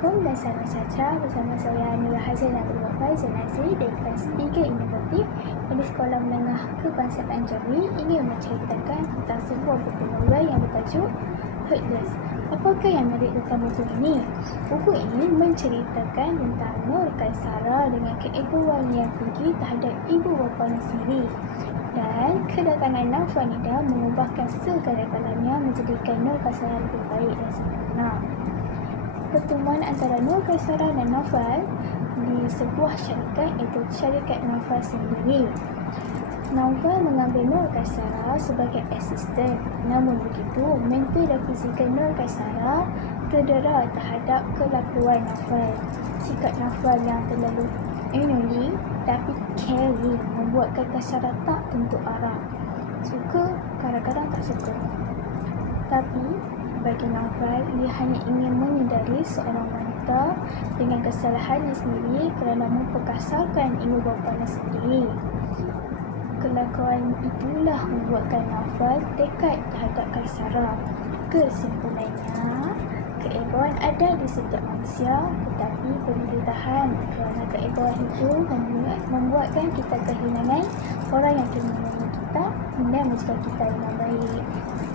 Assalamualaikum dan salam sejahtera bersama saya Hazin dan Abdul Wafai Zanazri dari kelas 3 Inovatif di Sekolah Menengah Kebangsaan Jambi ingin menceritakan tentang sebuah buku novel yang bertajuk Hurtless. Apakah yang menarik tentang buku ini? Buku ini menceritakan tentang Nur Kaisara dengan keegoan yang tinggi terhadap ibu bapanya sendiri dan kedatangan Nafanida mengubahkan segala-galanya menjadikan Nur Kaisara lebih baik dan sempurna pertemuan antara Nur Kaisara dan Naufal di sebuah syarikat iaitu syarikat Naufal sendiri. Naufal mengambil Nur Kaisara sebagai asisten. Namun begitu, mental dan fizikal Nur Kaisara terdedah terhadap kelakuan Naufal. Sikap Naufal yang terlalu annoying tapi caring membuatkan Kaisara tak tentu arah. Suka, kadang-kadang tak suka. Tapi, bagi Naufal, ia hanya ingin menyedari seorang wanita dengan kesalahannya sendiri kerana memperkasarkan ibu bapanya sendiri. Kelakuan itulah membuatkan Naufal tekad terhadap Kaisara. Kesimpulannya, keegoan ada di setiap manusia tetapi perlu ditahan kerana keegoan itu membuat, membuatkan kita kehilangan orang yang kini kita dan menjadikan kita yang baik. Terima.